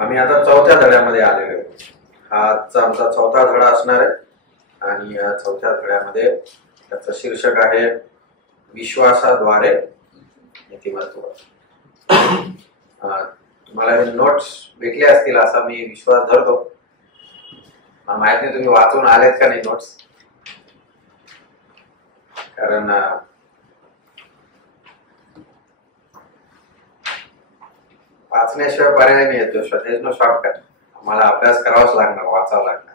आम्ही आता चौथ्या धड्यामध्ये आलेलो आहोत. हा आजचा आमचा चौथा धडा असणार आहे आणि या चौथ्या धड्यामध्ये त्याचं शीर्षक आहे विश्वासाद्वारे नीतिमत्व. तुम्हाला नोट्स भेटले असतील असा मी विश्वास धरतो. मला माहित नाही तुम्ही वाचून आलेत का नाही नोट्स, कारण वाचण्याशिवाय पर्याय नाही येतो. नो शॉर्टकट, आम्हाला अभ्यास करावाच लागणार, वाचावं लागणार.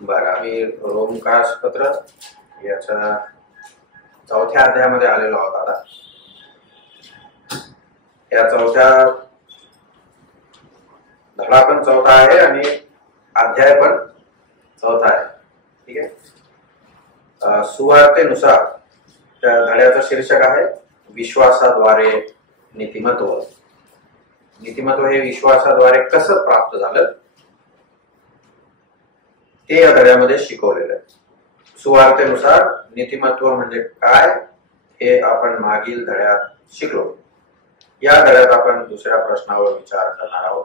बरं, आम्ही रोमकाशपत्र याच्या चौथ्या अध्यायामध्ये आलेलो आहोत. आता या चौथ्या धडा पण चौथा आहे आणि अध्याय पण चौथा आहे. ठीक आहे. सुवार्तेनुसार त्या धड्याचं शीर्षक आहे विश्वासाद्वारे नीतिमत्व. नीतिमत्व हे विश्वासाद्वारे कसं प्राप्त झालं ते या धड्यामध्ये शिकवलेलं आहे. सुवार्तेनुसार नीतिमत्व म्हणजे काय हे आपण मागील धड्यात शिकलो. या धड्यात आपण दुसऱ्या प्रश्नावर विचार करणार आहोत.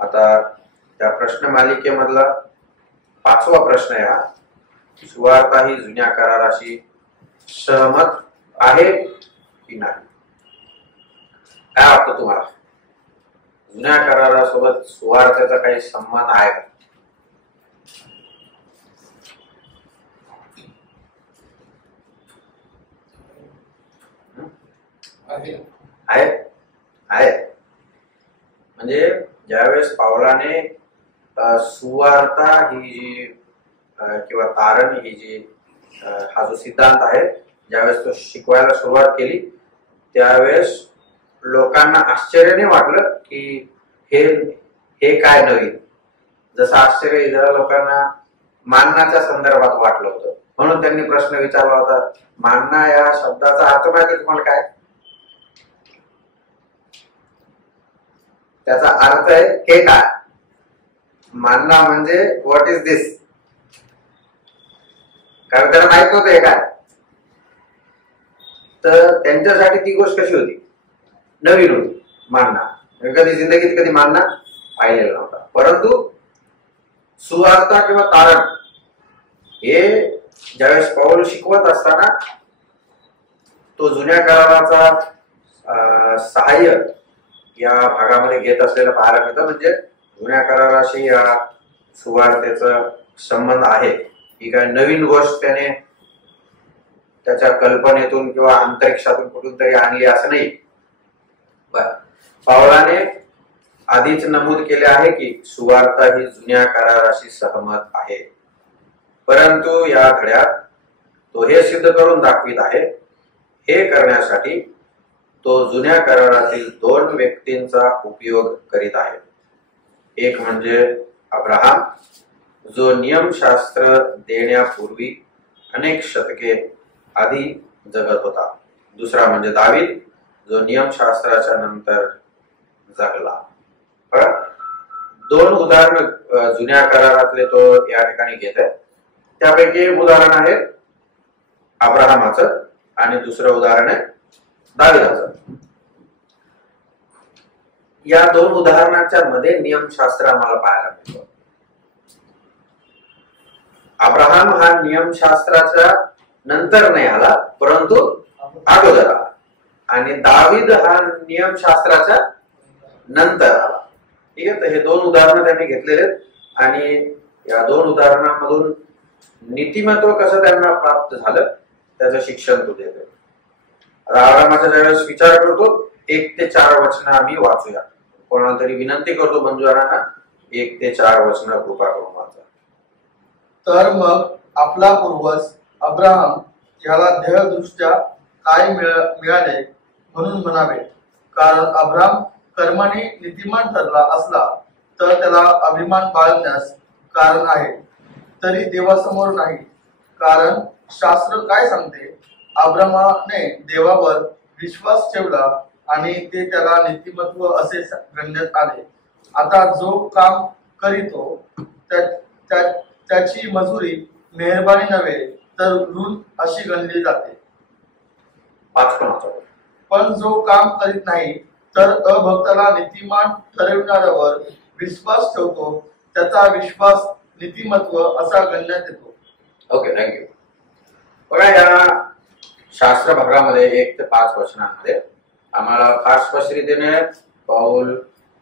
आता त्या प्रश्न मालिकेमधला 5वा प्रश्न आहे हा. सुवार्ता ही जुन्या कराराशी सहमत आहे की नाही? काय वाटतं तुम्हाला, जुन्या करारासोबत सुवार्तेचा काही संबंध आहे का? आहे. म्हणजे ज्यावेळेस पावलाने सुवार्ता ही जी किंवा तारण ही जी हा जो सिद्धांत आहे ज्यावेळेस तो शिकवायला सुरुवात केली त्यावेळेस लोकांना आश्चर्याने वाटलं की हे काय नवीन. जसं आश्चर्य इतर लोकांना माननाच्या संदर्भात वाटलं होतं, म्हणून त्यांनी प्रश्न विचारला होता, मानना या शब्दाचा अर्थ माहिती तुम्हाला काय? त्याचा अर्थ आहे हे काय. मानना म्हणजे व्हॉट इज दिस, कारण त्याला माहित नव्हतं हे काय. तर त्यांच्यासाठी ती गोष्ट कशी होती, नवीन होती. मानना कधी जिंदगीत कधी मानना पाहिलेला नव्हता. परंतु सुवार्ता किंवा तारण हे ज्यावेळेस पाऊल शिकवत असताना तो जुन्या कराराचा सहाय्य या भागामध्ये घेत असलेलं पाहायला मिळतं. म्हणजे जुन्या कराराशी या सुवार्तेचा संबंध आहे. ही काय नवीन गोष्ट त्याने त्याच्या कल्पनेतून किंवा अंतरिक्षातून कुठून तरी आणली असं नाही. पावलाने आधीच नमूद केले आहे की सुवार्ता ही जुन्या कराराशी सहमत आहे, परंतु या धड्यात तो हे सिद्ध करून दाखवित आहे. हे करण्यासाठी तो जुन्या करारातील 2 व्यक्तींचा उपयोग करीत आहे. एक म्हणजे अब्राहम, जो नियमशास्त्र देण्यापूर्वी अनेक शतके आधी जगत होता. दुसरा म्हणजे दावीद, जो नियमशास्त्राच्या नंतर जगला. 2 उदाहरण जुन्या करारातले तो या ठिकाणी घेत आहे. त्यापैकी एक उदाहरण आहे अब्राहमाचं आणि दुसरं उदाहरण आहे दाविदाचं. या 2 उदाहरणांच्या मध्ये नियमशास्त्र आम्हाला पाहायला मिळतो. अब्राहम हा नियमशास्त्राच्या नंतर नाही आला, परंतु अगोदर आला. आणि दावीद हा नियमशास्त्राच्या नंतर आला. ठीक आहे. तर हे 2 उदाहरणं त्यांनी घेतलेले आहेत आणि या 2 उदाहरणांमधून नीतिमत्व कसं त्यांना प्राप्त झालं त्याचं शिक्षण तो देतो. अब्राहमाचा ज्यावेळेस विचार करतो 1 ते 4 वचनं आम्ही वाचूया. कोणाला तरी विनंती करतो बंधुरांना 1 ते 4 वचनं कृपा करून वाचा. तर मग आपला पूर्वज अब्राहम याला देहदृष्ट्या काय मिळाले म्हणून म्हणावे, कारण अब्राहम कर्माने नीतिमान ठरला असला तर त्याला अभिमान बाळगण्यास कारण आहे, तरी देवासमोर नाही. कारण शास्त्र काय सांगते, अब्राहमाने देवावर विश्वास ठेवला आणि ते त्याला नीतिमत्व असे गणण्यात आले. आता जो काम करीतो त्याची मजुरी मेहरबानी नव्हे तर ऋण अशी गणली जाते. पण जो काम करीत नाही तर अभक्ताला नीतिमान ठरविणाऱ्यावर विश्वास ठेवतो, त्याचा विश्वास नीतिमत्व असा गणण्यात येतो. Okay, thank you. बघा, या शास्त्र भागामध्ये 1 ते 5 वचनांमध्ये आम्हाला फार स्पष्ट रीतीने पाऊल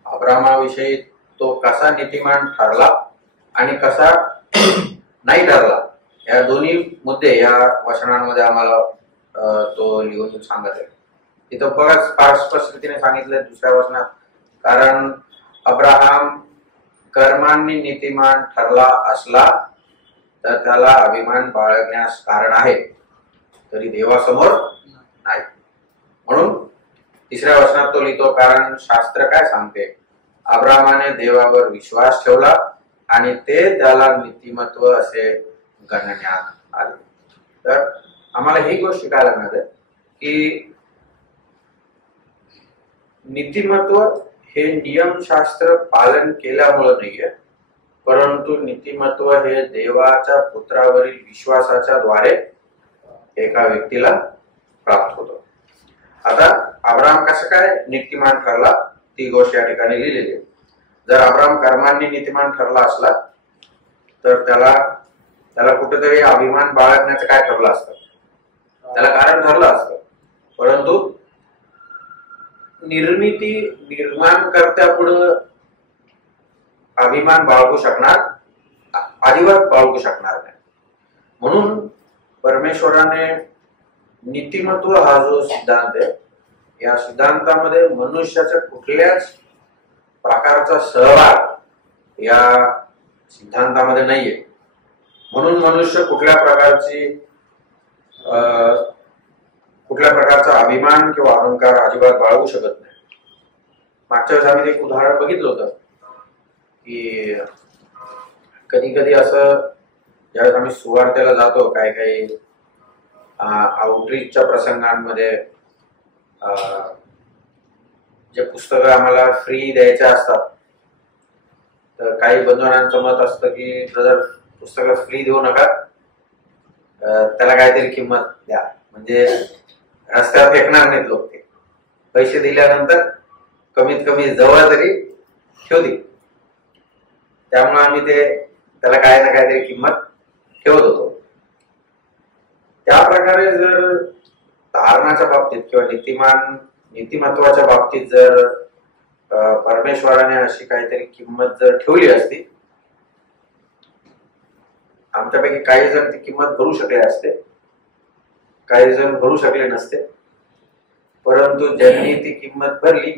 अब्रामाविषयी तो कसा नीतिमान ठरला आणि कसा नाही ठरला या दोन्ही मुद्दे या वचनांमध्ये आम्हाला तो लिहून सांगत आहे. तिथं बघाच फार स्पष्ट रीतीने सांगितलंय दुसऱ्या वचनात, कारण अब्राहाम कर्मांनी नीतिमान ठरला असला तर त्याला अभिमान बाळगण्यास कारण आहे, तरी देवासमोर नाही. म्हणून तिसऱ्या वचनात तो लिहितो, कारण शास्त्र काय सांगते, अब्राहामाने देवावर विश्वास ठेवला आणि ते त्याला नीतिमत्व असे गणण्यात आले. तर आम्हाला ही गोष्ट शिकायला मिळते की नीतिमत्व हे नियमशास्त्र पालन केल्यामुळे नाहीये, परंतु नीतिमत्व हे देवाच्या पुत्रावरील विश्वासाच्या द्वारे एका व्यक्तीला प्राप्त होतं. आता अब्राहम कसं काय नीतिमान ठरला ती गोष्ट या ठिकाणी लिहिलेली आहे. जर अब्राहम कर्मांनी नीतिमान ठरला असला तर त्याला कुठेतरी अभिमान बाळगण्याचं काय ठरलं असतं, त्याला कारण ठरलं असतं. परंतु निर्माण करत्यापुढं अभिमान बाळगू शकणार, अजिबात बाळगू शकणार नाही. म्हणून परमेश्वराने नीतिमत्व हा जो सिद्धांत आहे, या सिद्धांतामध्ये मनुष्याच्या कुठल्याच प्रकारचा सहभाग या सिद्धांतामध्ये नाहीये. म्हणून मनुष्य कुठल्या प्रकारचा अभिमान किंवा अहंकार अजिबात बाळगू शकत नाही. मागच्या वेळेस आम्ही एक उदाहरण बघितलं होतं की कधी कधी असं ज्यावेळेस आम्ही सुवार्तेला जातो, काही आउटरीचच्या प्रसंगांमध्ये जे पुस्तकं आम्हाला फ्री द्यायचे असतात, तर काही बंधूंचं मत असतं की ब्रदर पुस्तकं फ्री देऊ नका, त्याला काहीतरी किंमत द्या, म्हणजे रस्त्यावर फेकणार नाहीत लोक. ते पैसे दिल्यानंतर कमीत कमी जवळ तरी ठेवतील. त्यामुळे आम्ही त्याला काय ना काहीतरी किंमत ठेवत होतो. त्या प्रकारे जर धारणाच्या बाबतीत किंवा नीतिमत्वाच्या बाबतीत जर परमेश्वराने अशी काहीतरी किंमत जर ठेवली असती, आमच्यापैकी काही जण ती किंमत भरू शकले असते, काही जण भरू शकले नसते. परंतु ज्यांनी ती किंमत भरली,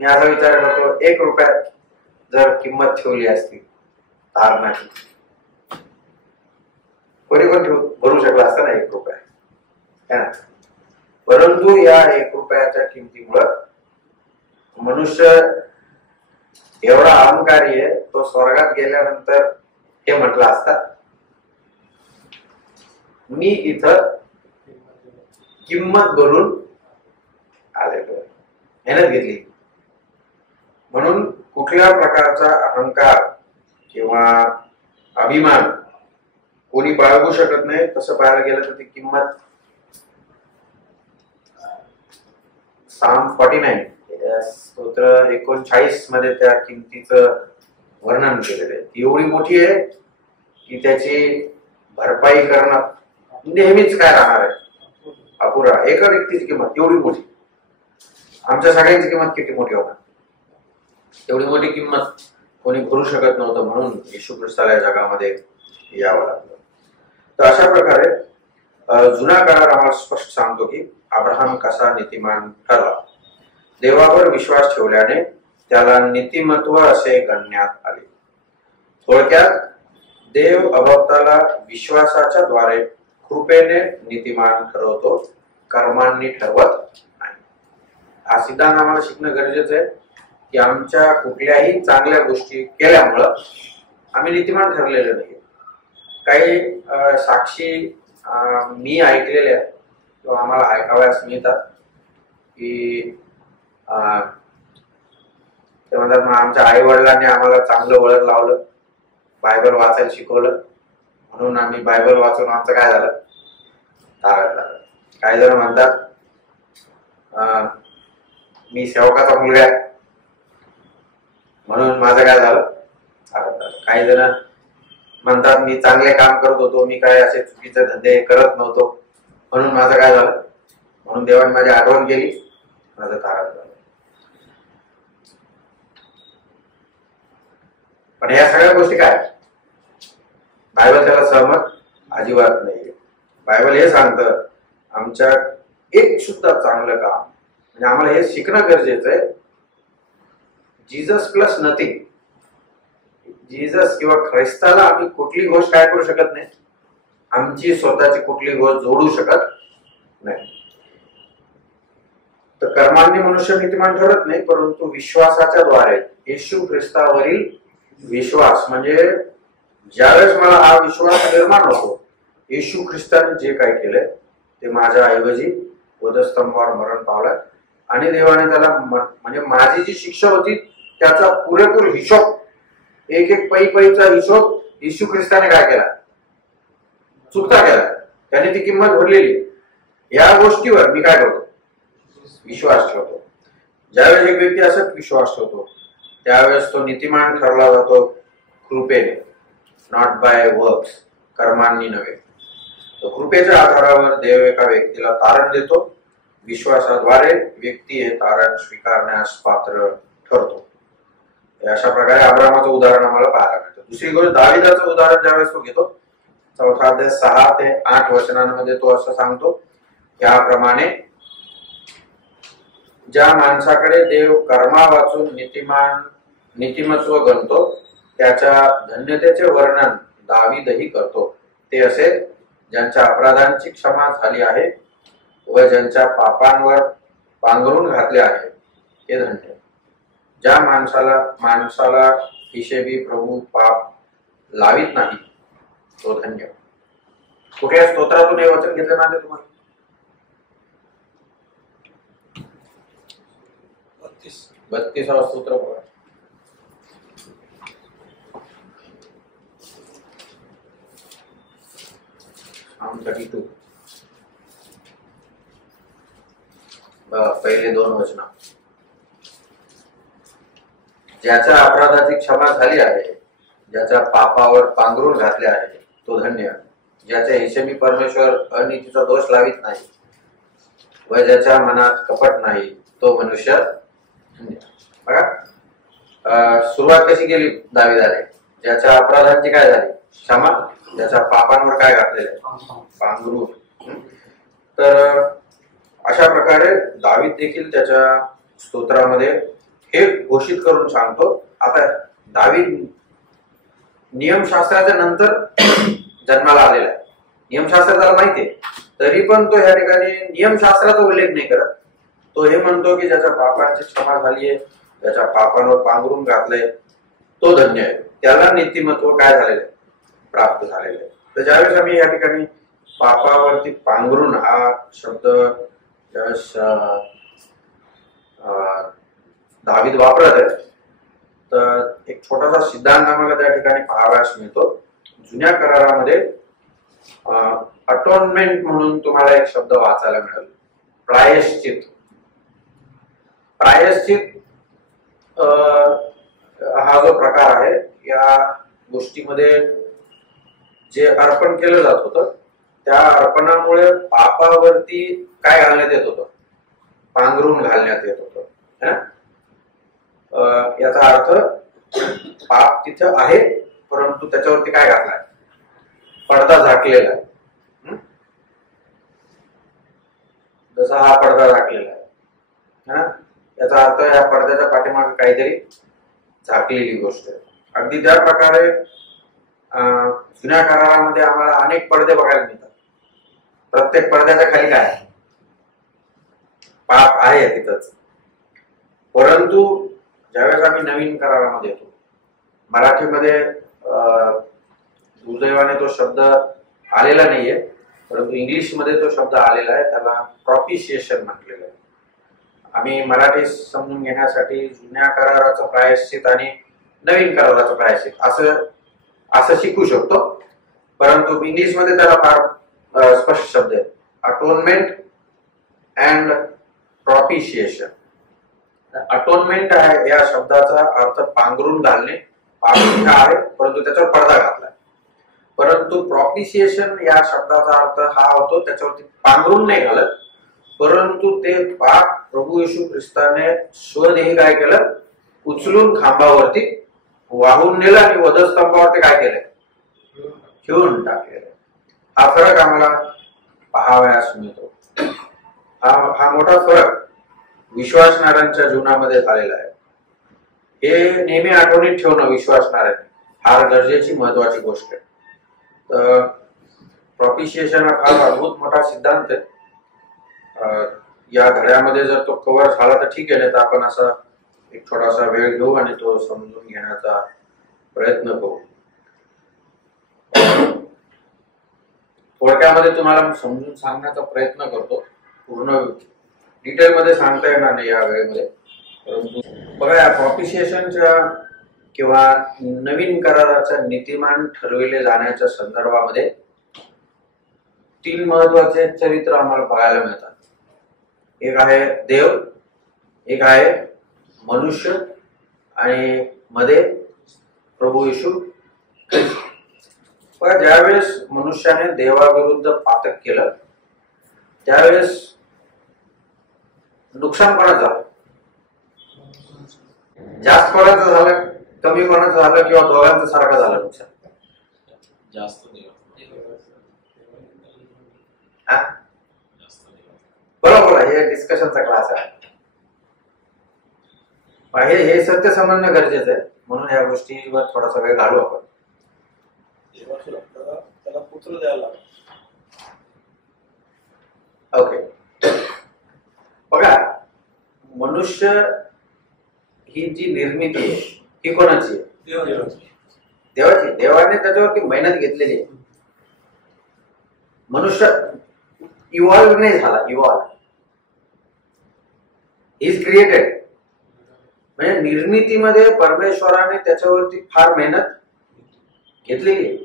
मी असा विचार करतो, 1 रुपयात जर किंमत ठेवली असती धारणाची, कोणी पण भरू शकला असता ना 1 रुपया. परंतु या 1 रुपयाच्या किमतीमुळं मनुष्य एवढा अहंकारी आहे, तो स्वर्गात गेल्यानंतर हे म्हटलं असता, मी इथं किंमत भरून आलेलो, मेहनत घेतली. म्हणून कुठल्या प्रकारचा अहंकार किंवा अभिमान कोणी बाळगू शकत नाही. तसं पाहायला गेलं तर ती किंमत Psalm 49 स्तोत्र 39 मध्ये त्या किमतीचं वर्णन केलेलं आहे. ती एवढी मोठी आहे की त्याची भरपाई करणं नेहमीच काय राहणार आहे, अपुरा. एका व्यक्तीची किंमत एवढी मोठी, आमच्या सगळ्यांची किंमत किती मोठी होणार, एवढी मोठी किंमत कोणी भरू शकत नव्हतं. म्हणून येशू ख्रिस्ताला या जगामध्ये यावं लागलं. तर अशा प्रकारे जुना करार आम्हाला स्पष्ट सांगतो की अब्राहम कसा नीतिमान ठरला. देवावर विश्वास ठेवल्याने त्याला नीतिमत्व असे गणण्यात आले. थोडक्यात देव अभक्ताला विश्वासाच्या द्वारे कृपेने नीतिमान ठरवतो, कर्मांनी ठरवत नाही. हा सिद्धांत आम्हाला शिकणं गरजेचं आहे की आमच्या कुठल्याही चांगल्या गोष्टी केल्यामुळं आम्ही नीतिमान ठरलेलं नाही. काही साक्षी मी ऐकलेल्या किंवा आम्हाला ऐकाव्यास मिळतात की ते म्हणतात, मग आमच्या आई वडिलांनी आम्हाला चांगलं वळण लावलं, बायबल वाचायला शिकवलं, म्हणून आम्ही बायबल वाचून आमचं काय झालं, तारक झालं. काही जण म्हणतात मी सेवकाचा मुलगा आहे म्हणून माझं काय झालं. काही जण म्हणतात मी चांगले काम करत होतो, मी काय असे चुकीचे धंदे करत नव्हतो म्हणून माझं काय झालं. म्हणून देवाने माझी आठवण केली, माझं तारण झालं. पण या सगळ्या गोष्टी काय बायबल त्याला सहमत अजिबात नाही. बायबल हे सांगतं आमच्या एक सुद्धा चांगलं काम म्हणजे आम्हाला हे शिकणं गरजेचं आहे. Jesus plus nothing. जीसस किंवा ख्रिस्ताला आम्ही कुठली गोष्ट काय करू शकत नाही, आमची स्वतःची कुठली गोष्ट जोडू शकत नाही. तर कर्मांनी मनुष्य नीतिमान ठरत नाही, परंतु विश्वासाच्या द्वारे येशू ख्रिस्तावरील विश्वास म्हणजे ज्यावेळेस मला हा विश्वास निर्माण होतो येशू ख्रिस्ताने जे काय केलंय ते माझ्या ऐवजी वधस्तंभावर मरण पावलं आणि देवाने त्याला म्हणजे माझी जी शिक्षा होती त्याचा पुरेपूर हिशोब एक एक पैचा हिशोब येशू ख्रिस्ताने काय केला, चुकता केला. त्याने ती किंमत भरलेली. या गोष्टीवर मी काय करतो, विश्वास ठेवतो. ज्यावेळेस एक व्यक्ती असत विश्वास ठेवतो त्यावेळेस तो नीतिमान ठरला जातो कृपेने, नॉट बाय वर्क्स, कर्मांनी नव्हे. तो कृपेच्या आधारावर देव एका व्यक्तीला तारण देतो. विश्वासाद्वारे व्यक्ती हे तारण स्वीकारण्यास पात्र ठरतो. अशा प्रकारे अब्रामाचं उदाहरण आम्हाला पाहायला मिळतं. दुसरी गोष्ट दाविदाचं उदाहरण ज्यावेळेस तो घेतो 4 अध्याय 6 ते 8 वचनांमध्ये तो असं सांगतो, याप्रमाणे ज्या माणसाकडे देव कर्मा वाचून नीतिमत्व गणतो त्याच्या धन्यतेचे वर्णन दावीदही करतो. ते असे ज्यांच्या अपराधांची क्षमा झाली आहे व ज्यांच्या पापांवर पांघरून घातले आहे ते धन्य. ज्या माणसाला हिशेबी प्रभू पाप लावित नाही तो धन्य. कुठे स्तोत्रातून हे वचन घेतले माहिती तुम्हाला? 32 स्तोत्र बघा. पहिले 2 वचन. ज्याच्या अपराधाची क्षमा झाली आहे, ज्याच्या पापावर पांघरून घातले आहे तो धन्य. ज्याच्या हिशेबी परमेश्वर अनितीचा दोष लावित नाही व ज्याच्या मनात कपट नाही तो मनुष्य धन्य. बघा सुरुवात कशी केली दाविदाने, ज्याच्या अपराधांची काय झाली क्षमा, ज्याच्या पापांवर काय घातलेलं आहे पांघरून. तर अशा प्रकारे दावीद देखील त्याच्या स्तोत्रामध्ये हे घोषित करून सांगतो. आता दावीद नियमशास्त्राच्या नंतर जन्माला आलेला आहे. नियमशास्त्र त्याला माहितीये तरी पण तो ह्या ठिकाणी नियमशास्त्राचा उल्लेख नाही करत. तो हे म्हणतो की ज्याच्या पापांची क्षमा झाली आहे, ज्याच्या पापांवर पांघरून घातलंय तो धन्य आहे, त्याला नीतिमत्व काय झालेलं आहे प्राप्त झालेलं आहे. तर ज्यावेळेस आम्ही या ठिकाणी पापावरती पांघरून हा शब्द ज्यावेळेस दावीद वापरत आहे तर एक छोटासा सिद्धांत आम्हाला त्या ठिकाणी पाहावयास मिळतो. जुन्या करारामध्ये अटोनमेंट म्हणून तुम्हाला एक शब्द वाचायला मिळेल, प्रायश्चित. प्रायश्चित हा जो प्रकार आहे या गोष्टीमध्ये जे अर्पण केलं जात होतं त्या अर्पणामुळे पापावरती काय घालण्यात येत होतं, पांघरून घालण्यात येत होतं. याचा अर्थ पाप तिथं आहे परंतु त्याच्यावरती काय घातलाय, पडदा झाकलेला आहे. जसा हा पडदा झाकलेला आहे याचा अर्थ या पडद्याच्या पाठीमागे काहीतरी झाकलेली गोष्ट आहे. अगदी त्या प्रकारे जुन्या करारामध्ये आम्हाला अनेक पडदे बघायला मिळतात. प्रत्येक पडद्याच्या खाली काय पाप आहे तिथंच. परंतु ज्यावेळेस आम्ही नवीन करारामध्ये येतो, मराठीमध्ये दुर्दैवाने तो शब्द आलेला नाहीये परंतु इंग्लिशमध्ये तो शब्द आलेला आहे, त्याला प्रॉपिशिएशन म्हटलेलं आहे. आम्ही मराठी समजून घेण्यासाठी जुन्या कराराचं प्रायश्चित आणि नवीन कराराचं प्रायश्चित असं शिकू शकतो. परंतु इंग्लिशमध्ये त्याला फार स्पष्ट शब्द आहे, अटोनमेंट अँड प्रॉपिशिएशन. अटोनमेंट आहे या शब्दाचा अर्थ पांघरून घालणे, पांघरून आहे परंतु त्याच्यावर पडदा घातलाय. परंतु प्रॉपिशिएशन या शब्दाचा अर्थ हा होतो त्याच्यावरती पांघरून नाही घालत, परंतु ते पाप प्रभू येशू ख्रिस्ताने स्वदेही काय केलं, उचलून खांबावरती वाहून नेलं आणि वधस्तंभावरती काय केलं, ठेवून टाकलेलं. हा फरक आम्हाला पाहावयास मिळतो. हा मोठा फरक विश्वासणाऱ्यांच्या जीवनामध्ये झालेला आहे. हे नेहमी आठवणीत ठेवणं विश्वासणाऱ्यांनी फार गरजेची महत्वाची गोष्ट आहे. तर प्रॉपिशिएशन हा फार अद्भुत मोठा सिद्धांत आहे. या धड्यामध्ये जर तो कव्हर झाला तर ठीक आहे, नाही तर आपण असा एक थोडासा वेळ घेऊ आणि तो समजून घेण्याचा प्रयत्न करू. थोडक्यामध्ये तुम्हाला समजून सांगण्याचा प्रयत्न करतो. पूर्ण डिटेलमध्ये सांगता येणार नाही या वेळेमध्ये, परंतु बघा या प्रॉपिशिएशनच्या किंवा नवीन कराराच्या नीतिमान ठरविले जाण्याच्या संदर्भामध्ये 3 महत्वाचे चरित्र आम्हाला बघायला मिळतात. एक आहे देव, एक आहे मनुष्य आणि मध्ये प्रभू येशू. पण ज्यावेळेस मनुष्याने देवाविरुद्ध पातक केलं त्यावेळेस नुकसान कोणाचं झालं, जास्त कोणाचं झालं, कमी कोणाचं झालं किंवा दोघांचं सारखं झालं नुकसान? जास्त बरोबर, हे डिस्कशनचा क्लास आहे. हे सत्य समजणं गरजेचं आहे, म्हणून या गोष्टीवर थोडासा वेळ घालू आपण. त्याला पुत्र द्यायला. ओके, बघा मनुष्य ही जी निर्मिती आहे ही कोणाची आहे? देवाची. देवाने त्याच्यावरती मेहनत घेतलेली आहे. मनुष्य इव्हॉल्व नाही झाला, इव्हॉल्व इज क्रिएटेड. म्हणजे निर्मितीमध्ये परमेश्वराने त्याच्यावरती फार मेहनत घेतलेली आहे.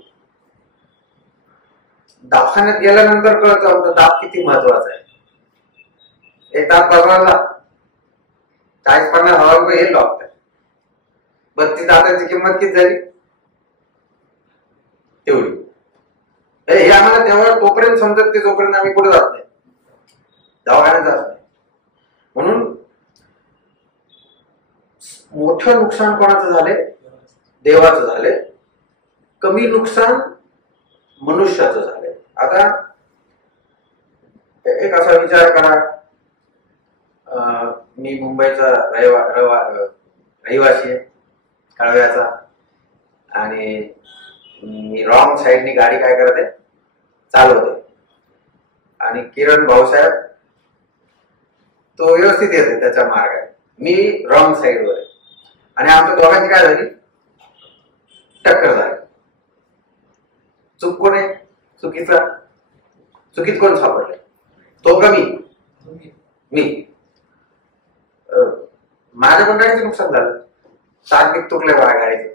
दवाखान्यात गेल्यानंतर कळतं होतं दात किती महत्वाचा आहे. एक दात बसवायला 40-50 रुपये हे डॉक्टर. 32 दाताची किंमत किती झाली तेवढी. हे आम्हाला तेव्हा तोपर्यंत समजत ते जोपर्यंत आम्ही कुठे जात नाही, दवाखान्यात जात नाही. म्हणून मोठं नुकसान कोणाचं झाले? देवाचं झाले. कमी नुकसान मनुष्याचं झाले. आता एक असा विचार करा, मी मुंबईचा रहिवासी आहे, कळव्याचा, आणि मी रॉंग साईडनी गाडी काय करते चालवते, आणि किरण भाऊसाहेब तो व्यवस्थित येते त्याच्या मार्गाने, मी रॉंग साईडवर आहे, आणि आमच्या दोघांची काय झाली, टक्कर झाली. चूक कोण आहे? चुकीत कोण सापडले? तो का मी? माझ्या पण गाडीचं नुकसान झालं, सारखी तुटले बघा गाडीचे,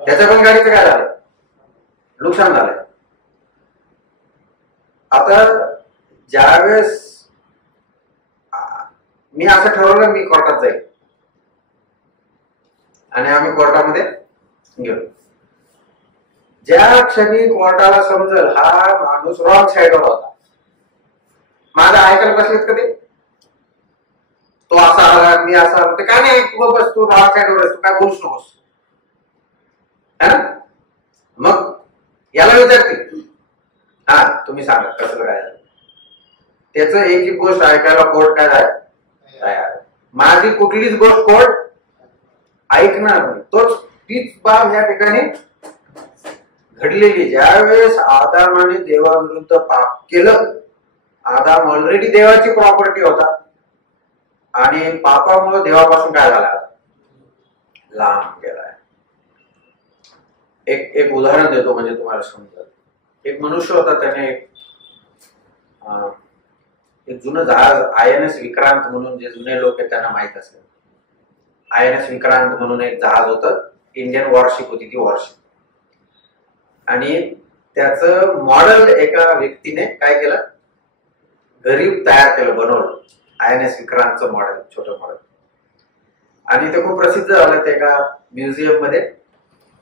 त्याच्या पण गाडीचं काय झालं, नुकसान झालंय. आता ज्यावेळेस मी असं ठरवलं मी कोर्टात जाईल आणि आम्ही कोर्टामध्ये गेलो, ज्या क्षणी कोर्टाला समजेल हा माणूस रॉंग साईडवर होता, माझं ऐकायला बसलेत कधी, तो असा आला मी असा आला, ते काय नाही, तू बस, तू रॉंग साईडवर आहेस, तू काय बोलूच नकोस, है ना? मग याला विचारते, हा तुम्ही सांगा कसं काय झालं. त्याचं एक एक गोष्ट ऐकायला कोर्ट काय तयार. माझी कुठलीच गोष्ट कोर्ट ऐकणार नाही. तोच तीच बाब या ठिकाणी घडलेली. ज्यावेळेस आदामाने देवाविरुद्ध पाप केलं, आदाम ऑलरेडी देवाची प्रॉपर्टी होता, आणि पापामुळे देवापासून काय झाला, लांब गेलाय. एक उदाहरण देतो म्हणजे तुम्हाला समजेल. एक मनुष्य होता, त्याने एक जुनं जहाज INS विक्रांत म्हणून, जे जुने लोक आहेत त्यांना माहित असेल, INS विक्रांत म्हणून एक जहाज होतं, इंडियन वॉरशिप होती ती वॉरशिप, आणि त्याचं मॉडेल एका व्यक्तीने काय केलं, घरी तयार केलं, बनवलं, INS विक्रांतचं मॉडेल, छोटं मॉडेल, आणि ते खूप प्रसिद्ध झालं. ते एका म्युझियम मध्ये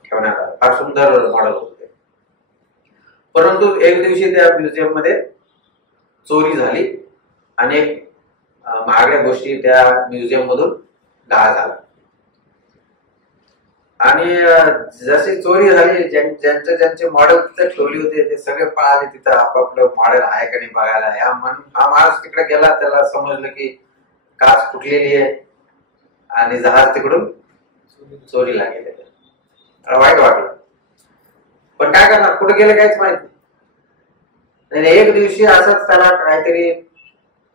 ठेवण्यात आलं. फार सुंदर मॉडेल होतं ते. परंतु एक दिवशी त्या म्युझियम मध्ये चोरी झाली. अनेक महागड्या गोष्टी त्या म्युझियम मधून गायब झाल्या. आणि जशी चोरी झाली, ज्यांचे मॉडेल तिथे ठेवली होते ते सगळे पळाले तिथं आपापलं मॉडेल आहे का नाही बघायला. हा माणूस तिकडे गेला, त्याला समजलं की काच फुटलेली आहे आणि जहाज तिकडून चोरीला गेले. त्याला वाईट वाटलं, पण काय करणार, कुठे गेले काहीच माहिती नाही. एक दिवशी असंच त्याला काहीतरी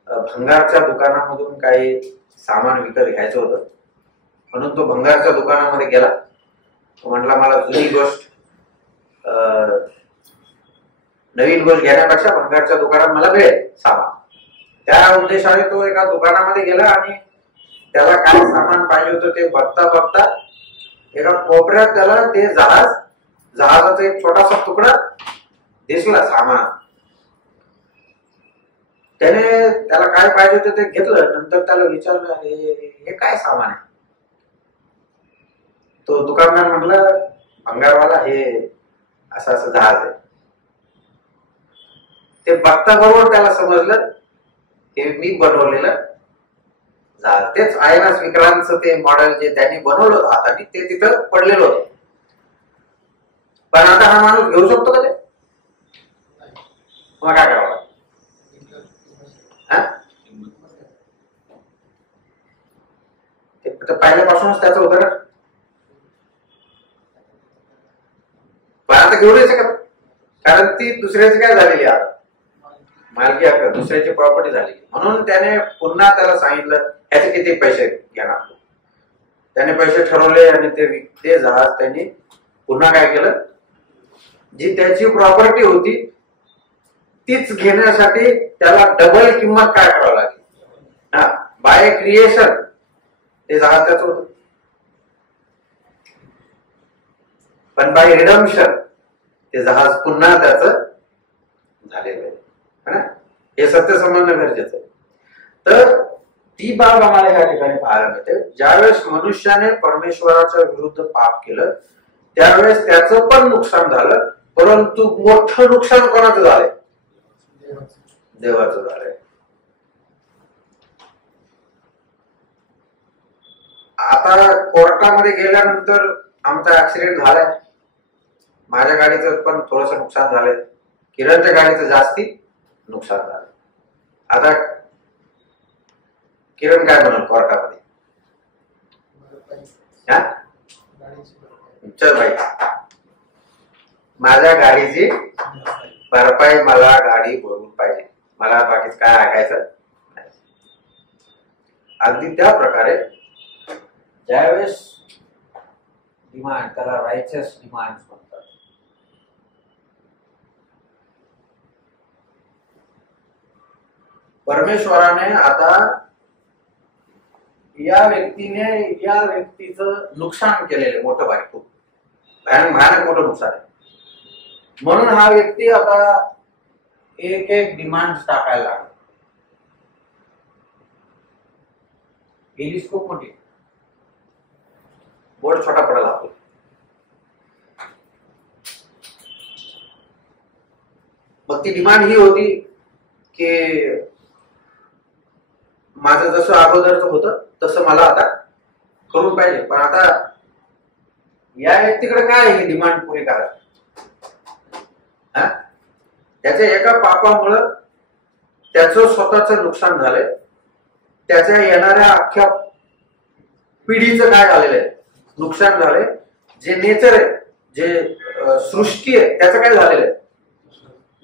भंगारच्या दुकानामधून काही सामान विकत घ्यायचं होतं, म्हणून तो भंगारच्या दुकानामध्ये गेला. तो म्हटला मला जुनी गोष्ट, नवीन गोष्ट घेण्यापेक्षा भंगारच्या दुकानात मला मिळेल सामान. त्या उद्देशाने तो एका दुकानामध्ये गेला आणि त्याला काय सामान पाहिजे होतं ते बघता बघता एका कोपऱ्यात त्याला ते जहाजाचा एक छोटासा तुकडा दिसला सामान. त्याला काय पाहिजे होतं ते घेतलं. नंतर त्याला विचारलं, हे काय सामान आहे? तो दुकानदार म्हटलं, भंगारवाला, हे असं असं जहाज आहे. ते बघता बरोबर त्याला समजलं हे मी बनवलेलं जहाज, तेच INS विक्रांतचं ते मॉडेल जे त्यांनी बनवलं होतं हाताने, ते तिथं पडलेलं होतं. पण आता हा माणूस घेऊ शकतो का ते? मग काय करावं? ते पहिल्यापासूनच त्याचं होतं ना. पण आता घेऊ नाही शकत, कारण ती दुसऱ्याची काय झालेली आहे, मालकी हक्क दुसऱ्याची प्रॉपर्टी झाली. म्हणून त्याने पुन्हा त्याला सांगितलं ह्याचे किती पैसे घेणार. त्याने पैसे ठरवले आणि ते जहाज त्यांनी पुन्हा काय केलं, जी त्याची प्रॉपर्टी होती तीच घेण्यासाठी त्याला डबल किंमत काय करावं लागली. हा, बाय क्रिएशन ते जहाज त्याच होत, पण बाय रिडम्पशन ते जहाज पुन्हा त्याच झालेलं आहे. हे सत्य समजणं गरजेचं आहे. तर ती बाब आम्हाला या ठिकाणी पाहायला मिळते. ज्यावेळेस मनुष्याने परमेश्वराच्या विरुद्ध पाप केलं त्यावेळेस त्याचं पण नुकसान झालं, परंतु मोठं नुकसान कोणाचं झालंय? देवाचं झालंय. आता कोर्टामध्ये गेल्यानंतर आमचा ऍक्सिडेंट झालाय, माझ्या गाडीचं पण थोडंसं नुकसान झालंय, किरणच्या गाडीचं जास्ती नुकसान झालं. आता किरण काय म्हणाल कोर्टामध्ये? चल भाई, माझ्या गाडीची भरपाई मला गाडी भरून पाहिजे, मला बाकीच काय ऐकायचं नाही. अगदी त्या प्रकारे ज्यावेळेस डिमांड, त्याला रायचस डिमांड म्हणतात, परमेश्वराने आता या व्यक्तीचं नुकसान केलेलं मोठं भारी, खूप भयानक मोठं नुकसान आहे. म्हणून हा व्यक्ती आता एक एक डिमांड टाकायला लागला. ही लिस्ट खूप मोठी, बोर्ड छोटा पडायला आपण. मग ती डिमांड ही होती की माझं जसं अगोदरच होतं तसं मला आता करून पाहिजे. पण आता या व्यक्तीकडे काय ही डिमांड पुरी करायची? त्याच्या एका पापामुळं त्याचं स्वतःचं नुकसान झालंय, त्याच्या येणाऱ्या अख्ख्या पिढीचं काय झालेलं आहे, नुकसान झालंय. जे नेचर आहे, जे सृष्टी आहे, त्याचं काय झालेलं आहे,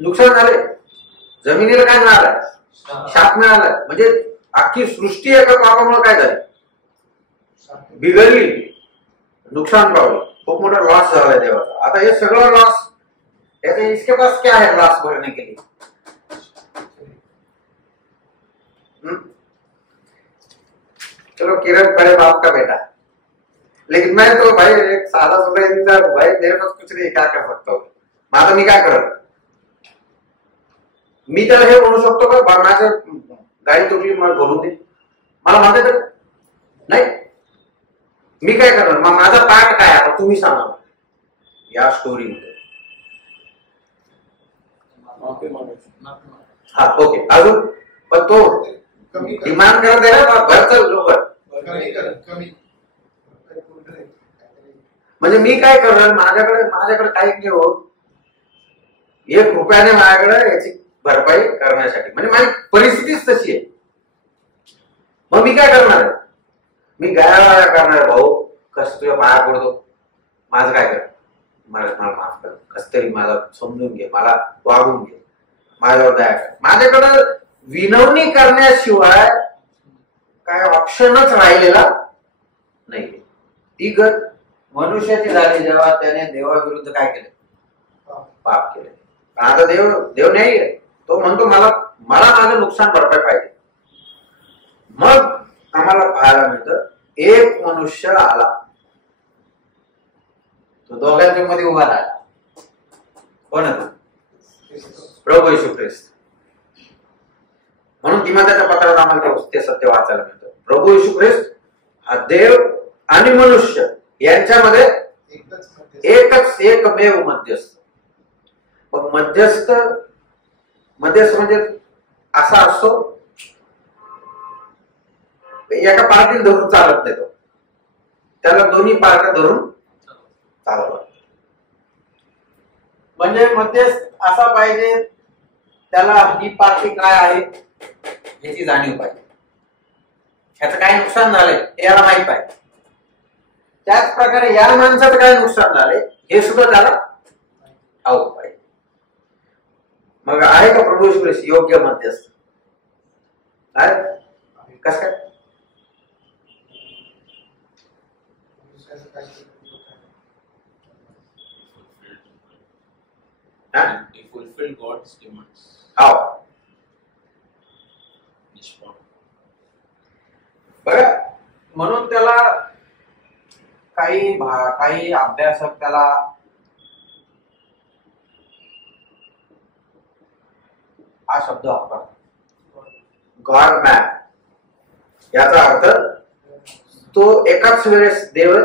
नुकसान झालंय. जमिनीला काय मिळालंय, शाप मिळालाय. म्हणजे अख्खी सृष्टी एका पापामुळे काय झाली, बिघडली, नुकसान पावलं, खूप मोठा लॉस झालाय देवाचा. आता हे सगळं लॉस, इसके पास क्या है लॉस भरने के लिए? चलो किरण बड़े बाप का बेटा, लेकिन मैं तो भाई एक साधा सुधा इंसान, भाई मेरे पास कुछ नहीं, क्या कर सकता हूँ मैं? आता मी काय करत, मी त्याला हे म्हणू शकतो का माझ्या गाडी तुटली मला भरून दे, मला म्हणते तर नाही. मी काय करणार, मग माझा पार्ट काय आता तुम्ही सांगा मला या स्टोरीमध्ये. माफी मागायची. हा ओके, अजून पण तो कमी कर, डिमांड करत आहे ना घरचं लोक. कमी कर, कमी. म्हणजे मी काय करणार, माझ्याकडे काही नाही हो, 1 रुपयाने माझ्याकडे याची भरपाई करण्यासाठी, म्हणजे माझी परिस्थितीच तशी आहे. मग मी काय करणार, मी गाया करणार, भाऊ कस तुझ्या पाया पडतो, माझं काय कर, मला माफ कर, कस तरी मला समजून घे, मला वागून घे, माझ्यावर दया कर. माझ्याकडं विनवणी करण्याशिवाय काय ऑप्शनच राहिलेला नाही. ती गत मनुष्याची झाली जेव्हा त्याने देवाविरुद्ध काय केलं, पाप केले. पण आता देव नाही आहे, तो म्हणतो मला माझं नुकसान भरपाई पाहिजे. मग आम्हाला पाहायला मिळतं एक मनुष्य आला, तो दोघांच्या मध्ये उभा राहिला. कोण आहे तो? प्रभू येशू ख्रिस्त. म्हणून तिमोथेच्या पत्रात आम्हाला ते सत्य वाचायला मिळतं. प्रभू येशू ख्रिस्त हा देव आणि मनुष्य यांच्यामध्ये एकच एकमेव मध्यस्थ. मग मध्यस्थ म्हणजे असा असतो, एका पार्टीला धरून चालत नाही, तो त्याला दोन्ही पार्ट्या धरून चालवा. म्हणजे मध्यस्थ असा पाहिजे, त्याला ही पार्टी काय आहे याची जाणीव पाहिजे, ह्याचं काय नुकसान झालंय हे याला माहित पाहिजे. त्याच प्रकारे या माणसाचं काय नुकसान झालंय हे सुद्धा त्याला ठाऊक पाहिजे. मग आहे का प्रभू येशू ख्रिस्त योग्य मध्यस्थ? कस काय? He fulfilled God's demands. निष्पाप. बघा, म्हणून त्याला काही अभ्यासक त्याला हा शब्द वापरतात, गॉड मॅन. याचा अर्थ तो एकाच वेळेस देव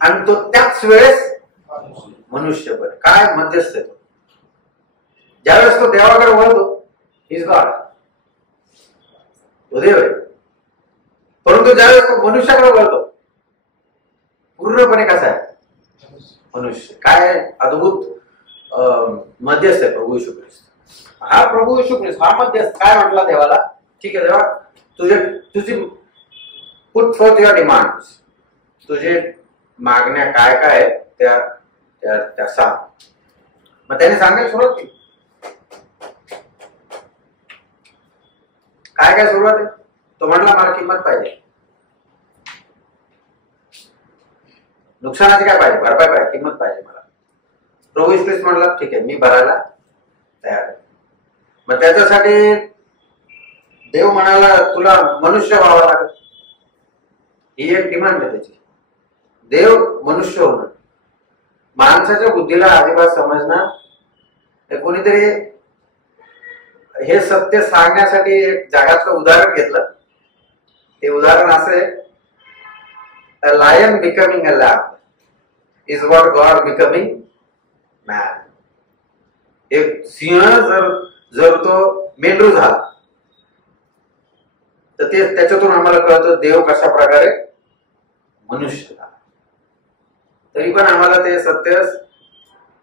आणि तो त्याच वेळेस मनुष्य पण. काय मध्यस्थ आहे तो. ज्यावेळेस तो देवाकडे वळतो, इज गॉड, तो देव आहे. परंतु ज्यावेळेस तो मनुष्याकडे वळतो, पूर्णपणे कसा आहे, मनुष्य. काय अद्भुत मध्यस्थ आहे प्रभू येशू ख्रिस्त. हा प्रभू येशू ख्रिस्त हा मध्यस्थ. काय म्हटला देवाला, ठीक आहे देवा, तुझी पुट फॉर युअर डिमांड्स, तुझे मागण्या काय काय आहेत त्या सांग. मग त्याने सांगायला सुरुवात केली. काय सुरुवात आहे, तो म्हटला मला किंमत पाहिजे, नुकसानाची काय पाहिजे, भरपाई पाहिजे, किंमत पाहिजे मला. प्रभू येशू ख्रिस्त म्हटला ठीक आहे, मी भरायला तयार आहे. मग त्याच्यासाठी देव म्हणाला तुला मनुष्य व्हावं लागेल, ही एक डिमांड आहे त्याची. देव मनुष्य होणं, माणसाच्या बुद्धीला अजिबात समजणार. कोणीतरी हे सत्य सांगण्यासाठी एक जगातलं उदाहरण घेतलं. ते उदाहरण असं आहे, a lion becoming a lamb is what God becoming man. एक सिंह जर तो मेंढरू झाला तर ते त्याच्यातून आम्हाला कळतं देव कशा प्रकारे मनुष्य झाला. तरी पण आम्हाला ते सत्य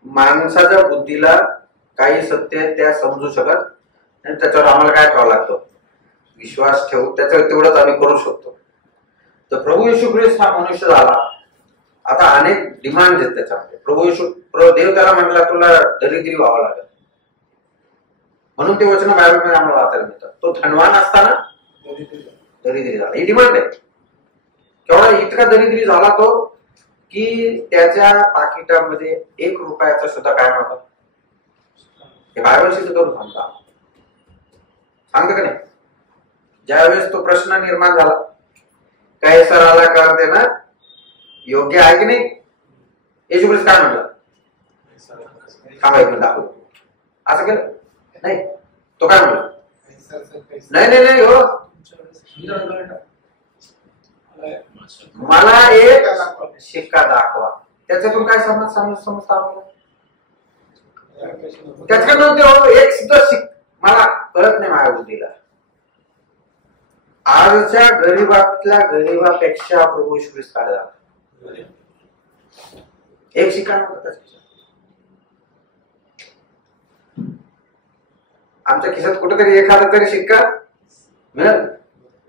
माणसाच्या बुद्धीला काही सत्य त्या समजू शकत आणि त्याच्यावर आम्हाला काय करावं लागतं, विश्वास ठेवू, त्याच्यावर तेवढंच आम्ही करू शकतो. तर प्रभू येशू ख्रिस्त हा मनुष्य झाला. आता अनेक डिमांड आहेत त्याच्यामध्ये. देव त्याला म्हटला तुला दरिद्री व्हावं लागेल, म्हणून ते वचन बायबलमध्ये आम्हाला वाचायला मिळतात. तो धनवान असताना दरिद्री झाला, ही डिमांड आहे. केवढा इतका दरिद्री झाला तो की त्याच्या पाकिटामध्ये 1 रुपयाचा सुद्धा काय नव्हता. हे बायबल सिद्ध करून सांगतं का नाही. ज्यावेळेस तो प्रश्न निर्माण झाला, काय सराला कर देणं योग्य आहे की नाही, येशू ख्रिस्त काय म्हटलं, दाखवतो. असं केलं नाही. तो काय म्हणला, नाही नाही नाही हो, मला एक शिक्का दाखवा, त्याच्यातून काय समजता त्याच्याकडून हो एक सुद्धा मला कळत नाही माझ्या बुद्धीला. आजच्या गरीबातल्या गरीबापेक्षा प्रभू येशू ख्रिस्त काय झाला, एक शिक्का नव्हता. आमच्या खिशात कुठेतरी एखादा तरी शिक्का मिळेल,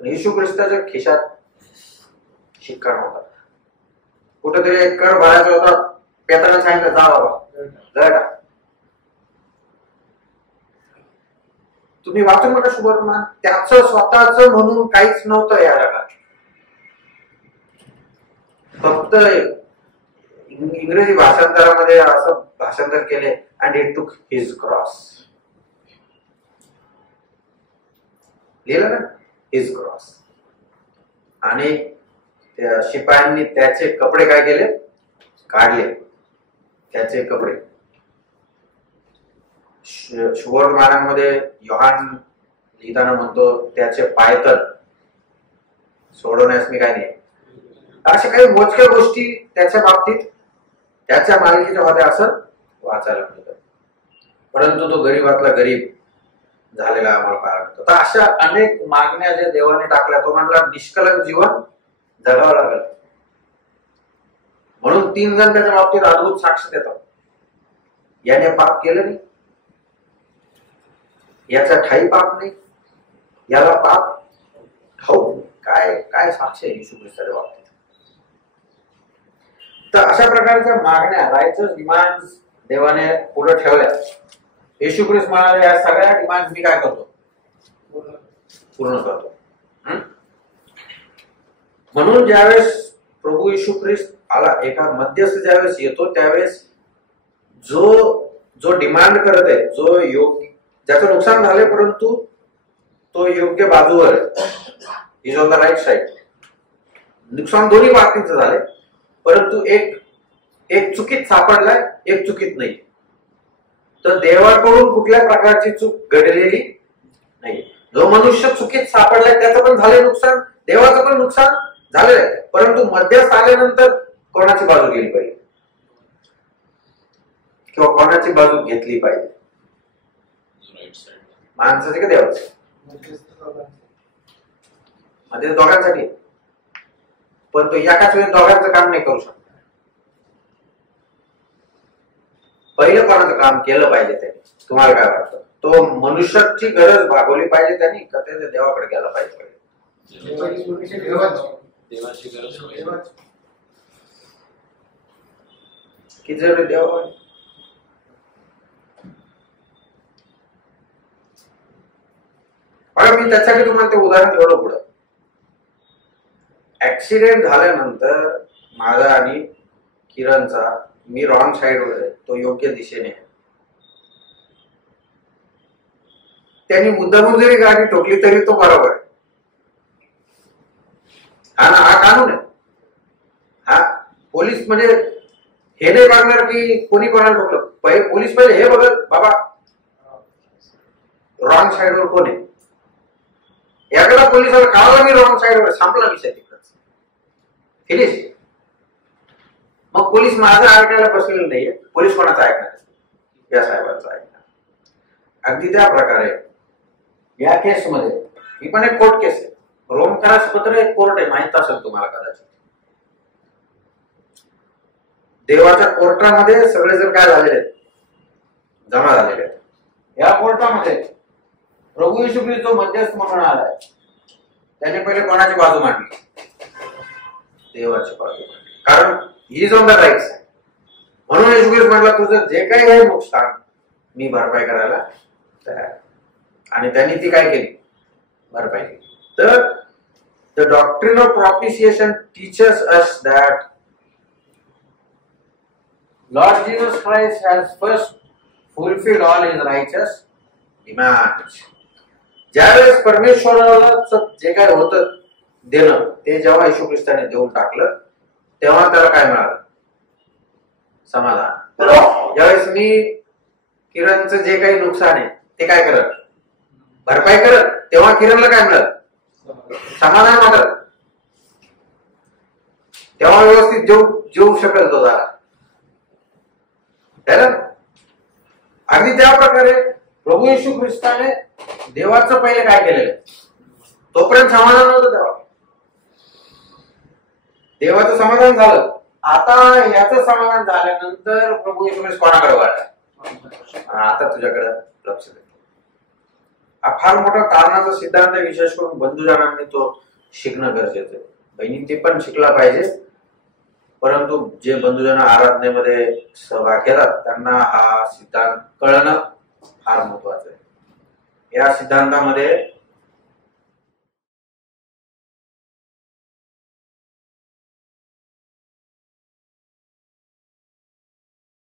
येशू ख्रिस्ताच्या खिशात शिक्का नव्हता. कुठेतरी एक कर भरायचा होता, पेत्राने सांगितलं जा बाबा गटा. तुम्ही वाचून बघा शुभवर्तमान, त्याचं स्वतःच म्हणून काहीच नव्हतं या जगात. फक्त इंग्रजी भाषांतरामध्ये असं भाषांतर केले, and it took his cross. लिहिलं ना, हिज क्रॉस. आणि त्या शिपायांनी त्याचे कपडे काय केले, काढले त्याचे कपडे. शुभवर्तमानांमध्ये योहान लिहिताना म्हणतो त्याचे पायतल सोडवण्यास मी काय नाही. अशा काही मोजक्या गोष्टी त्याच्या बाबतीत त्याच्या मालकीच्या होत्या असं वाचायला मिळतं. परंतु तो गरीबातला गरीब झालेला आम्हाला पाहायला मिळतो. तर अशा अनेक मागण्या ज्या देवाने टाकल्या, तो म्हणला निष्कलंक जीवन जगावं लागेल. म्हणून 3 जण त्याच्या बाबतीत अद्भुत साक्ष देतात. याने पाप केलं नाही, याचा ठाई पाप नाही, याला पाप ठाऊक. काय काय साक्ष आहे येशू ख्रिस्ताच्या बाबतीत. तर अशा प्रकारच्या मागण्या रायचस डिमांड्स देवाने पुढे ठेवल्या. येशू ख्रिस्त म्हणाले या सगळ्या डिमांड मी काय करतो, पूर्ण करतो. म्हणून ज्यावेळेस प्रभू येशू ख्रिस्त आला, एका मध्यस्थ ज्यावेळेस येतो, त्यावेळेस जो डिमांड करत आहे, जो योग्य, ज्याचं नुकसान झाले परंतु तो योग्य बाजूवर is on the right side. नुकसान दोन्ही बाबतीचं झाले, परंतु एक चुकीत सापडलाय, एक चुकीत नाही. तर देवाकडून कुठल्या प्रकारची चूक घडलेली नाही. जो मनुष्य चुकीत सापडलाय त्याचं पण झाले नुकसान, देवाचं पण नुकसान झालेलं आहे. परंतु मध्यस्थ आल्यानंतर कोणाची बाजू गेली पाहिजे किंवा कोणाची बाजू घेतली पाहिजे, माणसाची का देवाची? मध्ये दोघांसाठी. पण तो एकाच वेळी दोघांचं काम नाही करू शकत. पहिलं कोणाचं काम केलं पाहिजे त्यांनी, तुम्हाला काय वाटतं? तो मनुष्याची गरज भागवली पाहिजे त्यांनी का ते देवाकडे गेला पाहिजे? देवाची गरज की जर देवा बघा, मी त्यासाठी तुम्हाला ते उदाहरण ठेवलं पुढं. ऍक्सिडेंट झाल्यानंतर माझा आणि किरणचा, मी रॉंग साइडवर आहे, तो योग्य दिशेने आहे. त्यांनी मुद्दामून जरी गाडी ठोकली तरी तो बरोबर आहे. हा ना, हा कानून आहे. हा पोलीस म्हणजे हे नाही बघणार की कोणी कोणाला ठोकलं. पोलीस पहिले हे बघत बाबा रॉंग साइडवर कोण आहे. एखादा पोलिसाला कळाला मी रॉंग साइडवर, संपला विषय तिकडच, फिनिश. मग पोलीस माझं ऐकायला बसलेलं नाहीये, पोलीस कोणाचं ऐकणार? या साहेबांचं ऐकणार. अगदी त्या प्रकारे या केसमध्ये, ही पण एक कोर्ट केस आहे. रोमकारास पत्र एक कोर्ट आहे, माहित असेल तुम्हाला कदाचित. देवाच्या कोर्टामध्ये सगळे जण काय झालेले आहेत, जमा झालेले आहेत. या कोर्टामध्ये प्रभू येशू ख्रिस्त जो मध्यस्थ म्हणून आलाय, त्याने पहिले कोणाची बाजू मांडली? देवाची बाजू मांडली. कारण ही ऑन द राईट साइड. म्हणून येशू ख्रिस्त म्हटलं तुझं जे काही आहे नुकसान मी भरपाई करायला तयार. आणि त्यांनी ती काय केली? भरपाई केली. तर the doctrine of propitiation teaches us that Lord Jesus Christ has first fulfilled all his righteous demands. ज्यावेळेस परमेश्वराला जे काय होतं देणं, ते जेव्हा येशू ख्रिस्ताने देऊन टाकलं, तेव्हा त्याला काय मिळालं? समाधान. ज्यावेळेस मी किरणचं जे काही नुकसान आहे ते काय करत, भरपाई करत तेव्हा किरणला काय मिळत? समाधान वाटत. तेव्हा व्यवस्थित जेवू शकेल तो जरा. अगदी त्या प्रकारे प्रभू येशू ख्रिस्ताने देवाचं पहिले काय केलेलं? तोपर्यंत समाधान नव्हतं तेव्हा. देवाचं समाधान झालं. आता याचं समाधान झाल्यानंतर प्रभू येशू ख्रिस्त कोणाकडे वळला? आता तुझ्याकडे लक्ष देतो. हा फार मोठा कारणाचा सिद्धांत आहे. विशेष करून बंधुजनांनी तो शिकणं गरजेचं आहे. बहिणी ते पण शिकला पाहिजे. परंतु जे बंधुजन आराधनेमध्ये सहभाग घेतात त्यांना हा सिद्धांत कळणं फार महत्वाचं आहे. या सिद्धांतामध्ये